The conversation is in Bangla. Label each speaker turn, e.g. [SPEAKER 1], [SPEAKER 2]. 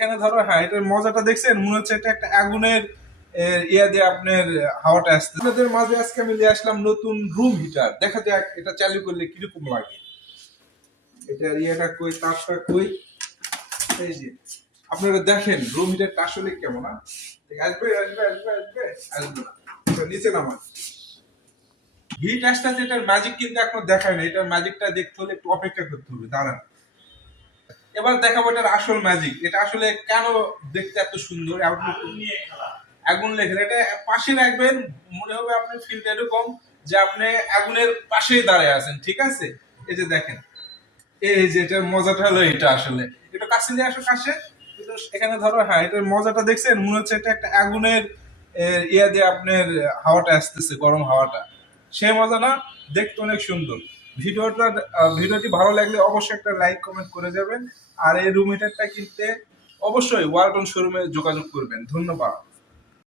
[SPEAKER 1] এখানে ধরো হ্যাঁ এটার মজাটা দেখছেন? মনে হচ্ছে এটা একটা আগুনের ইয়া দিয়ে আপনার হাওয়াটা আসছে। আপনাদের মাঝে আজকে আমি নিয়ে আসলাম নতুন রুম হিটার দেখা যাক এটা চালু করলে কীরকম লাগে। এটার ইয়েটা কই, তারটা কই? এই যে, আপনারা দেখেন রুম হিটারটা আসলে কেমন হ্যাঁ? আসবে আসবে আসবে আসবে আসবে না। এটা নিচে নামা হিট আসতে এটার ম্যাজিক কিন্তু এখনও দেখায় না এটার ম্যাজিকটা দেখতে হলে একটু অপেক্ষা করতে হবে, দাঁড়ান। এবার দেখাবো এটার আসল ম্যাজিক এটা আসলে কেন দেখতে এত সুন্দর? আগুন লেখেন। এটা পাশে রাখবেন মনে হবে আপনার ফিলটা এরকম যে আপনি আগুনের পাশেই দাঁড়ায় আছেন ঠিক আছে? এই যে দেখেন। এই যে এটার মজাটা হলো এটা আসলে। এটা কাছে নিয়ে আসো কাছে। এখানে ধরো হ্যাঁ এটার মজাটা দেখছেন? মনে হচ্ছে এটা একটা আগুনের ইয়া দিয়ে আপনার হাওয়াটা আসতেছে গরম হাওয়াটা। সে মজা না দেখতে অনেক সুন্দর। ভিডিওটা ভিডিওটি ভালো লাগলে অবশ্যই একটা লাইক কমেন্ট করে যাবেন। আর এই রুম হিটারটা কিনতে অবশ্যই ওয়ালটন শোরুমে যোগাযোগ করবেন। ধন্যবাদ।